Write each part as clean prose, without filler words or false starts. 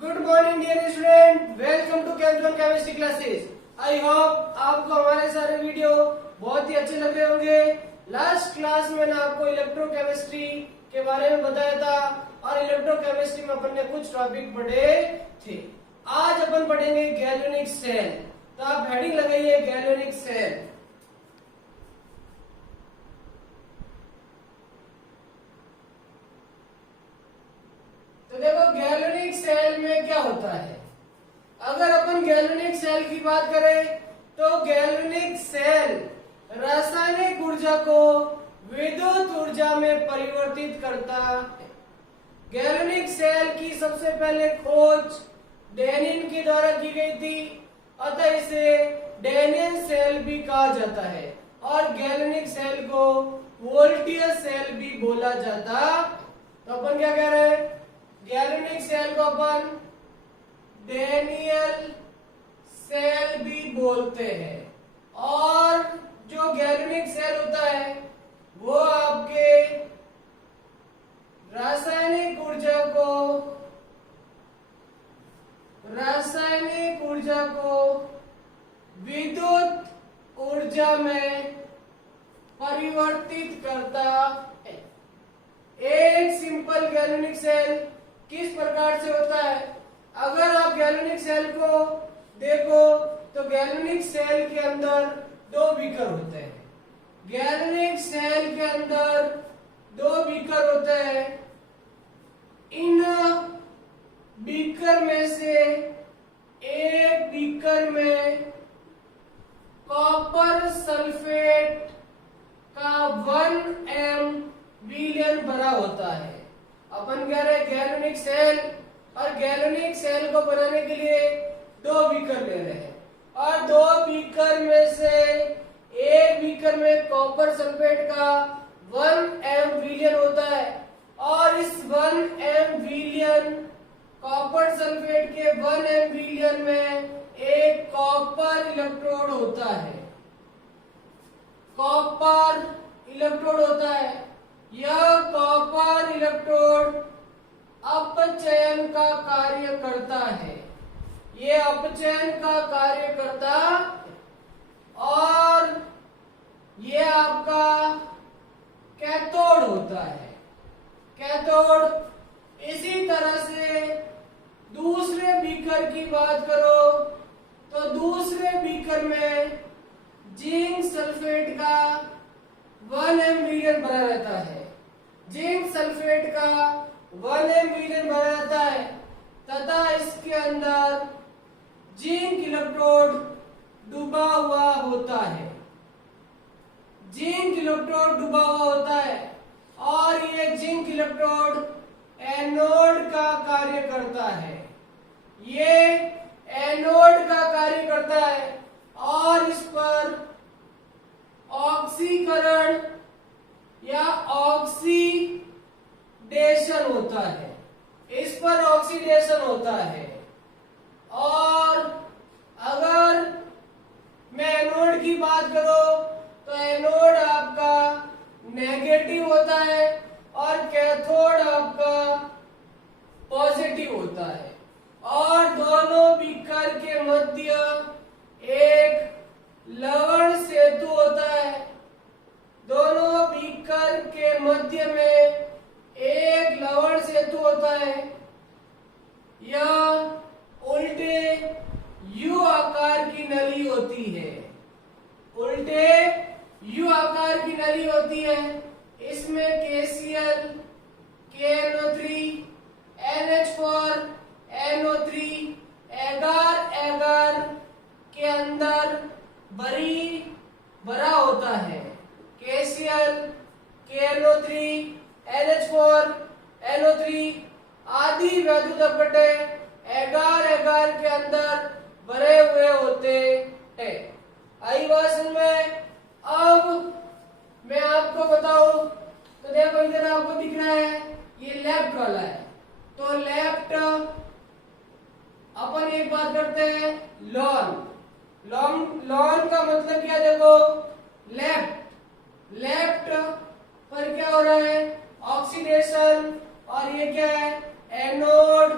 Good morning dear student, welcome to campus chemistry classes. I hope आपको हमारे सारे video बहुत ही अच्छे लगे होंगे। लास्ट क्लास में मैंने आपको इलेक्ट्रोकेमिस्ट्री के बारे में बताया था और इलेक्ट्रोकेमिस्ट्री में अपन ने कुछ टॉपिक पढ़े थे। आज अपन पढ़ेंगे गैल्वेनिक सेल। तो आप हेडिंग लगाइए गैल्वेनिक सेल। तो देखो गैल्वेनिक सेल में क्या होता है। अगर अपन गैल्वेनिक सेल की बात करें तो गैल्वेनिक सेल रासायनिक ऊर्जा को विद्युत ऊर्जा में परिवर्तित करता है। गैल्वेनिक सेल की सबसे पहले खोज डेनिन के द्वारा की गई थी, अतः इसे डेनियन सेल भी कहा जाता है और गैल्वेनिक सेल को वोल्टियस सेल भी बोला जाता। तो अपन क्या कह रहे हैं, गैल्वेनिक सेल को अपन डेनियल सेल भी बोलते हैं। और जो गैल्वेनिक सेल होता है वो आपके रासायनिक ऊर्जा को विद्युत ऊर्जा में परिवर्तित करता है। एक सिंपल गैल्वेनिक सेल किस प्रकार से होता है। अगर आप गैल्वेनिक सेल को देखो तो गैल्वेनिक सेल के अंदर दो बीकर होते हैं। गैल्वेनिक सेल के अंदर दो बीकर होते हैं। इन बीकर में से एक बीकर में कॉपर सल्फेट का 1 mVion भरा होता है। अपन कह रहे हैं गैल्वेनिक सेल, और गैल्वेनिक सेल को बनाने के लिए दो बीकर ले रहे हैं और दो बीकर में से एक बीकर में कॉपर सल्फेट का 1 mVion होता है और इस 1 mVion कॉपर सल्फेट के 1 mVion में एक कॉपर इलेक्ट्रोड होता है। कॉपर इलेक्ट्रोड होता है। यह कॉपर इलेक्ट्रोड अपचयन का कार्य करता है। ये अपचयन का कार्य करता और ये आपका कैथोड होता है। कैथोड। इसी तरह से दूसरे बीकर की बात करो तो दूसरे बीकर में जिंक सल्फेट का 1 mVion भरा रहता है। जिंक सल्फेट का 1 mVion भरा रहता है तथा इसके अंदर जिंक इलेक्ट्रोड डूबा हुआ होता है। जिंक इलेक्ट्रोड डूबा हुआ होता है और ये जिंक इलेक्ट्रोड एनोड का कार्य करता है। ये एनोड का कार्य करता है और इस पर ऑक्सीकरण या ऑक्सीडेशन होता है। इस पर ऑक्सीडेशन होता है। और अगर मैं एनोड की बात करूं तो एनोड आपका नेगेटिव होता है और कैथोड आपका पॉजिटिव होता है। और दोनों बीकर के मध्य एक लवण सेतु होता है। दोनों बीकर के मध्य में एक लवण सेतु होता है। यह उल्टे यू आकार की नली होती है। उल्टे यू आकार की नली होती है। इसमें KCl, KNO3, NH4, NO3 एगार के अंदर भरा होता है। KCl, KNO3, NH4, NO3 आदि वैद्युत अपघटे एगार के अंदर भरे हुए होते हैं। आई बात समझ में। अब मैं आपको बताऊं तो देखो इधर आपको दिख रहा है ये लेफ्ट वाला है। तो लेफ्ट अपन एक बात करते हैं लॉन का मतलब क्या, देखो लेफ्ट पर क्या हो रहा है ऑक्सीडेशन, और ये क्या है एनोड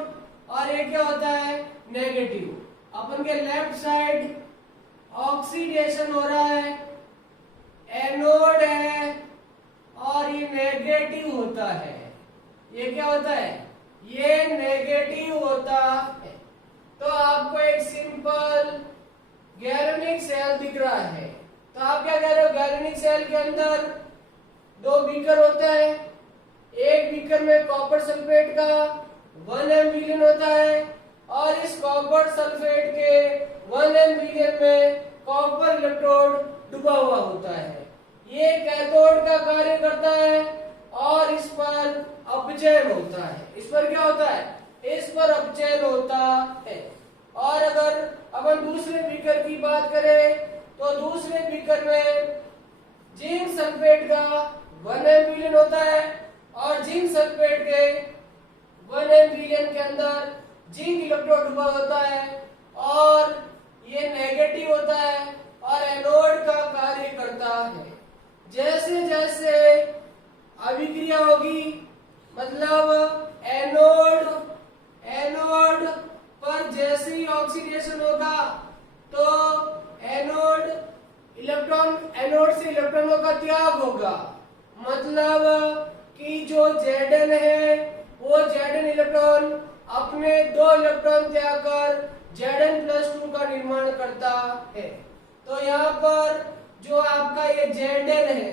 और ये क्या होता है, नेगेटिव। अपन के लेफ्ट साइड ऑक्सीडेशन हो रहा है, एनोड है और ये नेगेटिव होता है। ये क्या होता है, ये नेगेटिव होता है। तो आपको एक सिंपल गैल्वेनिक सेल दिख रहा है। तो आप क्या कह रहे हो, गैल्वेनिक सेल के अंदर दो बीकर होता है। एक बीकर में कॉपर सल्फेट का 1 m विलयन होता है और इस कॉपर सल्फेट के 1 m विलयन में कॉपर इलेक्ट्रोड डूबा हुआ होता है। ये कैथोड का कार्य करता है और इस पर अपचयन होता है। इस पर क्या होता है, इस पर अपचयन होता है। और अगर अपन दूसरे बीकर की बात करें तो दूसरे बीकर में जिंक सल्फेट का 1 m विलयन होता है और जिंक सल्फेट के 1 m विलयन के अंदर जिंक इलेक्ट्रोड डूबा होता है और ये नेगेटिव होता है और एनोड का कार्य करता है। जैसे जैसे अभिक्रिया होगी, मतलब एनोड पर जैसे ही ऑक्सीडेशन होगा तो एनोड से इलेक्ट्रॉनों का त्याग होगा। मतलब कि जो Zn है वो Zn इलेक्ट्रॉन अपने 2 इलेक्ट्रॉन त्याग कर Zn+2 का निर्माण करता है। तो यहाँ पर जो आपका ये Zn है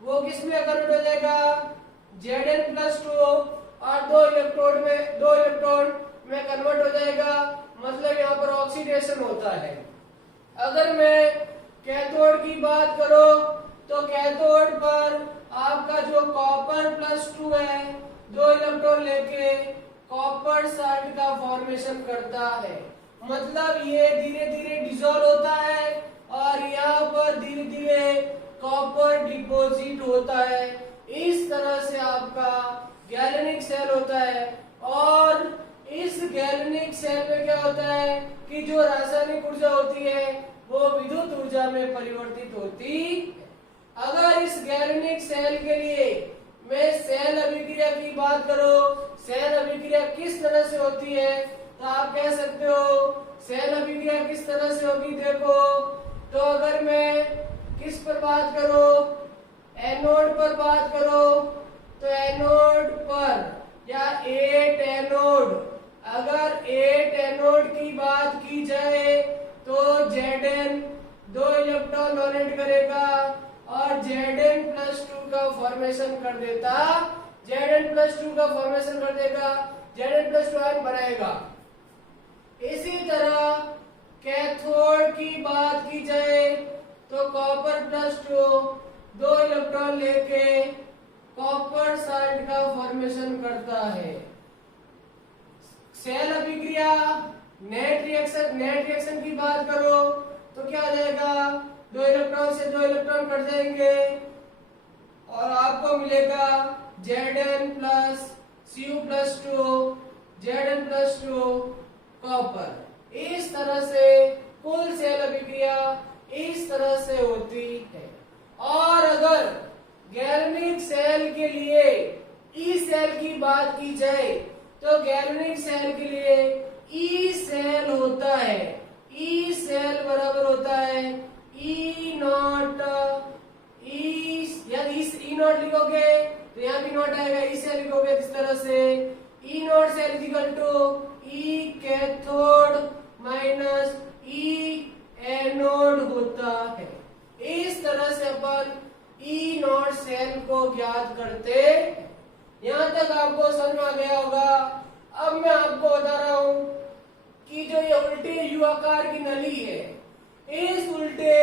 वो किस में कन्वर्ट हो जाएगा, Zn+2 और 2 इलेक्ट्रॉन में कन्वर्ट हो जाएगा। मतलब यहाँ पर ऑक्सीडेशन होता है। अगर मैं कैथोड की बात करूं तो कैथोड पर आपका जो कॉपर+2 है 2 इलेक्ट्रॉन लेके कॉपर साल्ट का फॉर्मेशन करता है। मतलब ये धीरे धीरे डिसॉल्व होता है और यहाँ पर धीरे धीरे कॉपर डिपॉजिट होता है। इस तरह से आपका गैल्वेनिक सेल होता है। और इस गैल्वेनिक सेल में क्या होता है कि जो रासायनिक ऊर्जा होती है वो विद्युत ऊर्जा में परिवर्तित होती है। अगर इस गैल्वेनिक सेल के लिए मैं सेल अभिक्रिया की बात करूं, सेल अभिक्रिया किस तरह से होती है, तो आप कह सकते हो सेल अभिक्रिया किस तरह से होगी। देखो, तो अगर मैं किस पर बात करूं, एनोड पर बात करूं, तो एनोड पर या 8 एनोड, अगर 8 एनोड की बात की जाए तो Zn 2 इलेक्ट्रॉन डोनेट करेगा और Zn+2 का फॉर्मेशन कर देता, Zn+2 का फॉर्मेशन कर देगा, Zn+2 आयन बनाएगा। इसी तरह कैथोड की बात की जाए तो कॉपर+2 2 इलेक्ट्रॉन लेके कॉपर साल्ट का फॉर्मेशन करता है। सेल अभिक्रिया नेट रिएक्शन की बात करो तो क्या आ जाएगा, 2 इलेक्ट्रॉन से 2 इलेक्ट्रॉन कट जाएंगे और आपको मिलेगा Zn+Cu+2 कॉपर। इस तरह से कुल सेल अभिक्रिया इस तरह से होती है। और अगर गैल्वेनिक सेल के लिए ई सेल की बात की जाए तो गैल्वेनिक सेल के लिए ई सेल होता है। ई सेल बराबर होता है ई नॉट, यदि ई नॉट लिखोगे तो यहाँ भी नॉट आएगा, ई सेल लिखोगे इस तरह से E naught cell equal to E cathode minus E anode होता है। इस तरह से अपन ई नॉट सेल को ज्ञात करते। यहाँ तक आपको समझ में आ गया होगा। अब मैं आपको बता रहा हूं कि जो ये उल्टे यू आकार की नली है, इस उल्टे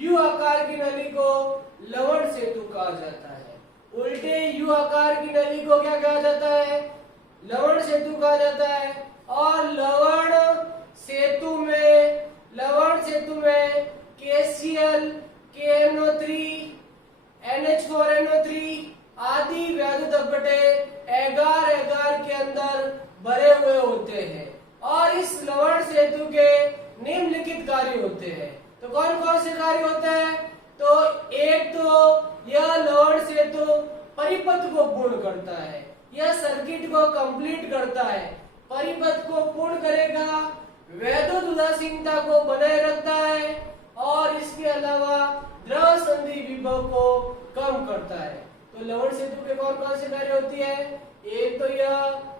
यू आकार की नली को लवण सेतु कहा जाता है। उल्टे यू आकार की नली को क्या कहा जाता है, लवण सेतु कहा जाता है। और लवण सेतु में KCl, KNO3, NH4NO3 आदि वैद्युत अपघटे एगार के अंदर भरे हुए होते हैं। और इस लवण सेतु के निम्नलिखित कार्य होते हैं। तो कौन कौन से कार्य होते हैं, तो एक तो यह लवण सेतु परिपथ को पूर्ण करता है, यह सर्किट को कंप्लीट करता है। परिपथ को पूर्ण करेगा, वैद्युत उदासीनता को बनाए रखता है और इसके अलावा द्रव संधि विभव को कम करता है। तो लवण सेतु के कौन कौन से कार्य होती है? एक तो यह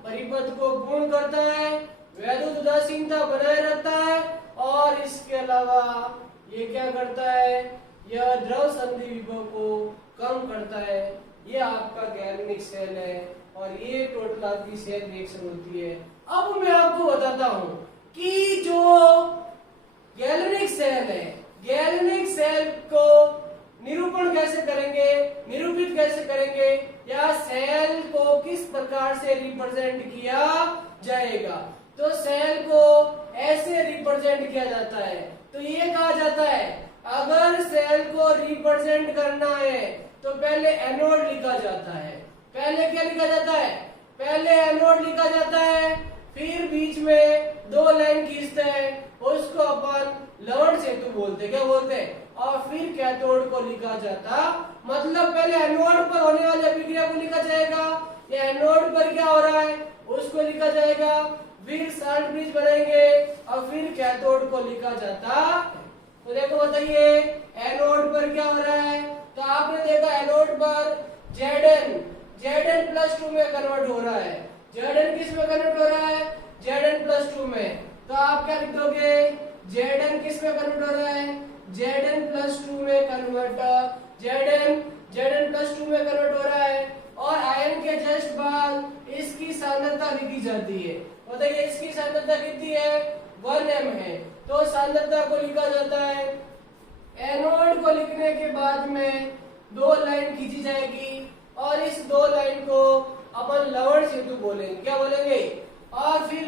परिपथ को पूर्ण करता है, वैद्युत उदासीनता बनाए रखता है और इसके अलावा ये क्या करता है? यह द्रव संधि विभव को कम करता है। ये आपका गैल्वेनिक सेल है और ये टोटल आपकी सेल रिएक्शन होती है। अब मैं आपको बताता हूं कि जो गैल्वेनिक सेल है, गैल्वेनिक सेल को निरूपण कैसे करेंगे, निरूपित कैसे करेंगे, या सेल को किस प्रकार से रिप्रेजेंट किया जाएगा। तो सेल को ऐसे रिप्रेजेंट किया जाता है। तो ये कहा जाता है अगर सेल को रिप्रेजेंट करना है तो पहले एनोड लिखा जाता है। पहले क्या लिखा जाता है? पहले एनोड लिखा जाता है, फिर बीच में दो लाइन खींचते हैं, उसको अपन लवण सेतु बोलते, क्या बोलते हैं, और फिर कैथोड को लिखा जाता। मतलब पहले एनोड पर होने वाली अभिक्रिया को लिखा जाएगा, या एनोड पर क्या हो रहा है उसको लिखा जाएगा, फिर साल्ट ब्रिज बनाएंगे और फिर कैथोड को लिखा जाता। तो देखो बताइए एनोड पर क्या हो रहा है? तो आपने देखा एनोड पर Zn+2 में कन्वर्ट हो रहा है। Zn किस में कन्वर्ट हो रहा है? Zn+2 में। तो आप क्या लिख दोगे? Zn किस में कन्वर्ट हो रहा है? Zn+2 में कन्वर्ट, Zn+2 में कन्वर्ट हो रहा है और आयन के जस्ट बाद इसकी सांद्रता लिखी जाती है। बताइए इसकी सांद्रता कितनी है? 1m है। तो सांद्रता को लिखा जाता है। एनोड को लिखने के बाद में दो लाइन खींची जाएगी और इस दो लाइन को अपन लवण सेतु बोलेंगे, क्या बोलेंगे, और फिर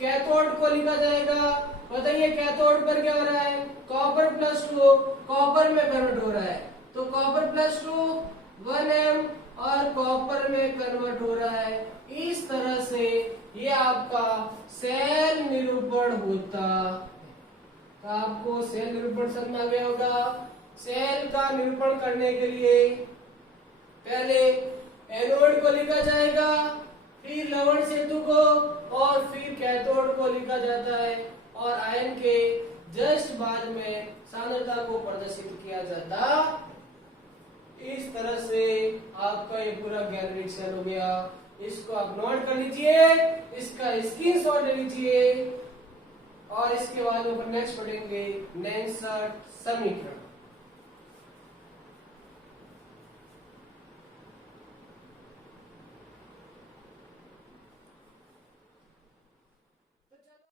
कैथोड को लिखा जाएगा। बताइए कैथोड पर क्या हो रहा है? Copper+2 कॉपर में कन्वर्ट हो रहा है। तो Copper+2 1m और कॉपर में कन्वर्ट हो रहा है। इस तरह से ये आपका सेल निरूपण होता। तो आपको सेल निरूपण समझ आ गया होगा। सेल का निरूपण करने के लिए पहले एनोड को लिखा जाएगा, फिर लवण सेतु को और फिर कैथोड को लिखा जाता है और आयन के जस्ट बाद में सांद्रता को प्रदर्शित किया जाता। इस तरह से आपका ये पूरा गैल्वेनिक सेल हो गया। इसको आप नोट कर लीजिए, इसका स्क्रीनशॉट ले लीजिए और इसके बाद अपन नेक्स्ट पढ़ेंगे नैनसर्ट समीकरण।